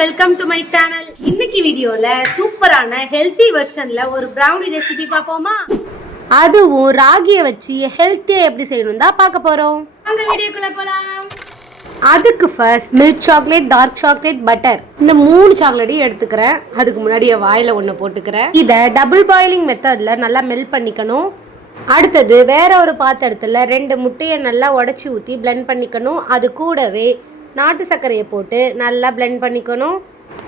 Welcome to my channel. இன்னைக்கு வீடியோல சூப்பரான ஹெல்தி வெர்ஷன்ல ஒரு ப்ரௌனி ரெசிபி பார்ப்போமா? அதுவும் ராகியை வச்சு ஹெல்த்தியா எப்படி செய்யணும் தான் பார்க்க போறோம். அந்த வீடியோக்குள்ள போலாம். அதுக்கு first milk chocolate, dark chocolate, butter இந்த 3 சாக்லேட்டையும் எடுத்துக்கிறேன். அதுக்கு முன்னாடி வாயில ஒன்று போட்டுக்கிறேன். இதை டபுள் பாயிலிங் மெத்தட்ல நல்லா மெல்ட் பண்ணிக்கணும். அடுத்தது வேற ஒரு பாத்திரத்தில் 2 முட்டையை நல்லா உடச்சி ஊற்றி பிளெண்ட் பண்ணிக்கணும். அது கூடவே நாட்டு சர்க்கரையை போட்டு நல்லா பிளெண்ட் பண்ணிக்கணும்.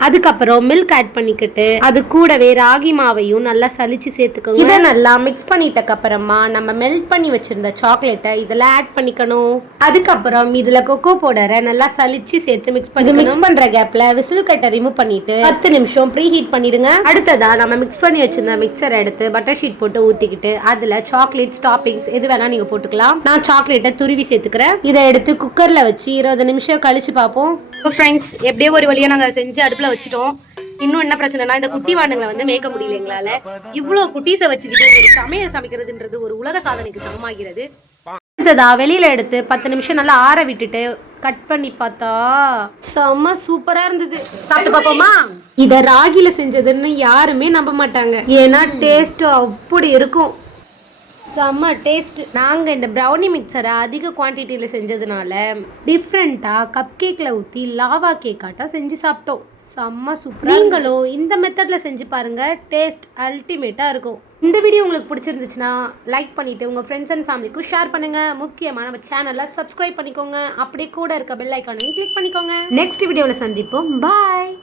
அதுக்கப்புறம் மில்க் ஆட் பண்ணிக்கிட்டு அது கூடவே ராகி மாவையும் நல்லா சலிச்சு சேர்த்துக்கோங்க. இதை நல்லா மிக்ஸ் பண்ணிட்டக்கு அப்புறமா நம்ம மெல்ட் பண்ணி வச்சிருந்த சாக்லேட்டை இதில் ஆட் பண்ணிக்கணும். அதுக்கப்புறம் இதுல கொக்கோ பவுடரை நல்லா சலிச்சு சேர்த்து மிக்ஸ் பண்ற கேப்ல விசில் கட்டை ரிமூவ் பண்ணிட்டு 10 நிமிஷம் ப்ரீ ஹீட் பண்ணிடுங்க. அடுத்ததா நம்ம மிக்ஸ் பண்ணி வச்சிருந்த மிக்சரை எடுத்து பட்டர் ஷீட் போட்டு ஊத்திக்கிட்டு அதுல சாக்லேட் டாப்பிங்ஸ் எது வேணா நீங்க போட்டுக்கலாம். நான் சாக்லேட்டை துருவி சேர்த்துக்கிறேன். இதை எடுத்து குக்கர்ல வச்சு 20 நிமிஷம் கழிச்சு பார்ப்போம். ஃப்ரெண்ட்ஸ், எப்படியோ ஒரு வழியா நாங்க செஞ்சு அடுப்புல வச்சுட்டோம். இன்னும் என்ன பிரச்சனைனா இந்த குட்டி வாண்டுங்களை வந்து மேய்க்க முடியல எங்களால. இவ்வளவு குட்டீஸை வச்சுக்கிட்டு ஒரு சமையல் சமைக்கிறதுன்றது ஒரு உலக சாதனைக்கு சமமாகிறது. அடுத்ததா வெளியில எடுத்து 10 நிமிஷம் நல்லா ஆற விட்டுட்டு கட் பண்ணி பார்த்தா செம்ம சூப்பரா இருந்தது. சாப்பிட்டு பார்ப்போமா? இத ராகில செஞ்சதுன்னு யாருமே நம்ப மாட்டாங்க. ஏன்னா டேஸ்ட் அப்படி இருக்கும். செம்ம டேஸ்ட். நாங்கள் இந்த ப்ரௌனி மிக்சரை அதிக குவான்டிட்டியில் செஞ்சதுனால டிஃப்ரெண்ட்டாக கப் கேக்கில் ஊற்றி லாவா கேக்காட்டாக செஞ்சு சாப்பிட்டோம். செம்ம சூப்பர். நீங்களும் இந்த மெத்தடில் செஞ்சு பாருங்கள். டேஸ்ட் அல்டிமேட்டாக இருக்கும். இந்த வீடியோ உங்களுக்கு பிடிச்சிருந்துச்சுன்னா லைக் பண்ணிவிட்டு உங்கள் ஃப்ரெண்ட்ஸ் அண்ட் ஃபேமிலிக்கும் ஷேர் பண்ணுங்கள். முக்கியமாக நம்ம சேனலை சப்ஸ்கிரைப் பண்ணிக்கோங்க. அப்படியே கூட இருக்க பெல் ஐக்கானையும் கிளிக் பண்ணிக்கோங்க. நெக்ஸ்ட் வீடியோவில் சந்திப்போம். பாய்.